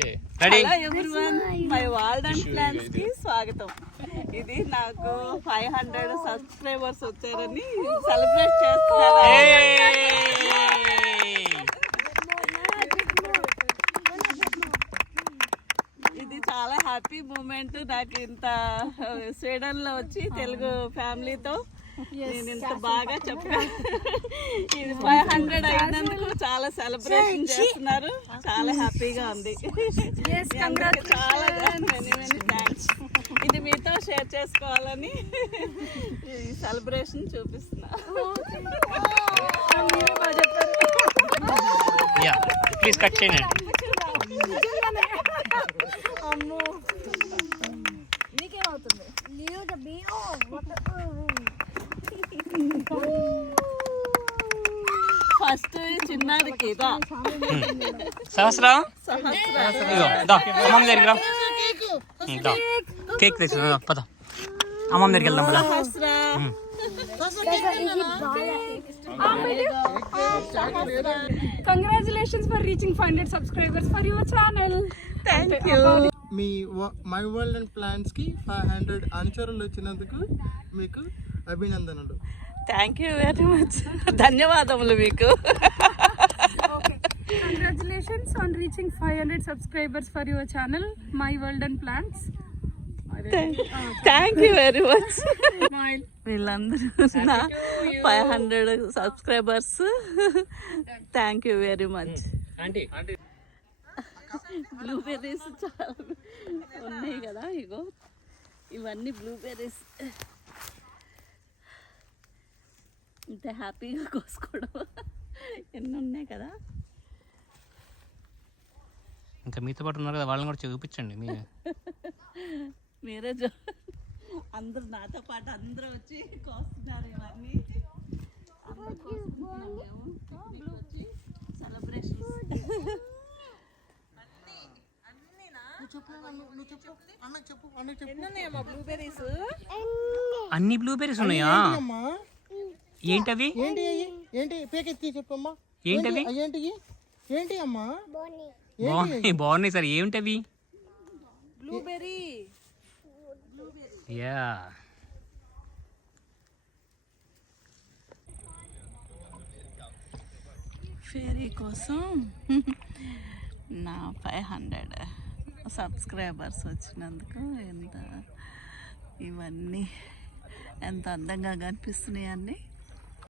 Hello everyone my world and ప్లాన్స్కి స్వాగతం. ఇది నాకు ఫైవ్ హండ్రెడ్ సబ్స్క్రైబర్స్ వచ్చారని సెలబ్రేట్ చేస్తున్నారు ఇది చాలా హ్యాపీ మూమెంట్ నాకు ఇంత స్వీడన్లో వచ్చి తెలుగు ఫ్యామిలీతో నేను ఇంత బాగా చెప్పాను ఇది ఫైవ్ హండ్రెడ్ అయినందుకు చాలా సెలబ్రేషన్ చేస్తున్నారు. చాలా హ్యాపీగా ఉంది. చాలా మెనీ మెనీ థ్యాంక్స్ ఇది మీతో షేర్ చేసుకోవాలని ఈ సెలబ్రేషన్ చూపిస్తున్నా. యా ప్లీజ్ కట్ చేయండి ఫస్ట్ సహస్రం? అమ్మమ్మ దగ్గరికి రా. కేక్ తెచ్చు పద. అమ్మమ్మ దగ్గరికి వెళ్దాం పద. Um. Congratulations for reaching 500 subscribers for your channel. Thank you me my world and ప్లాన్స్కి ఫైవ్ హండ్రెడ్ అనుచరులు వచ్చినందుకు మీకు అభినందనలు. Thank you very much. ధన్యవాదములు మీకు. Congratulations on reaching 500 subscribers for your channel, My World and Plants. Thank you very much Smile. వీళ్ళందరూ నా five hundred subscribers thank you very much blueberries చాలా ఉన్నాయి కదా ఇగో. ఇవన్నీ బ్లూబెర్రీస్ ఇంత హ్యాపీగా కోసుకోవడం ఎన్ని ఉన్నాయి కదా? ఇంకా మీతో పాటు ఉన్నారు కదా వాళ్ళని కూడా చూపించండి మీ మీరే చూ అందరూ నాతో పాటు అందరూ వచ్చి కోస్తున్నారు ఇవన్నీ. సెలబ్రేషన్స్ అన్ని బ్లూబెర్రీస్ ఉన్నాయా? అమ్మా ఏంటవి? ఏంటి ఏంటి? పేకెత్తి చెప్పమ్మా ఏంటవి? ఏంటి? ఏంటి ఏంటి అమ్మా? బాగున్నాయి బాగున్నాయి సార్ ఏంటవి బ్లూబెర్రీ యా. ఫేరీ కోసం నా ఫైవ్ హండ్రెడ్ సబ్స్క్రైబర్స్ వచ్చినందుకు ఎంత ఇవన్నీ ఎంత అందంగా కనిపిస్తున్నాయి అన్నీ.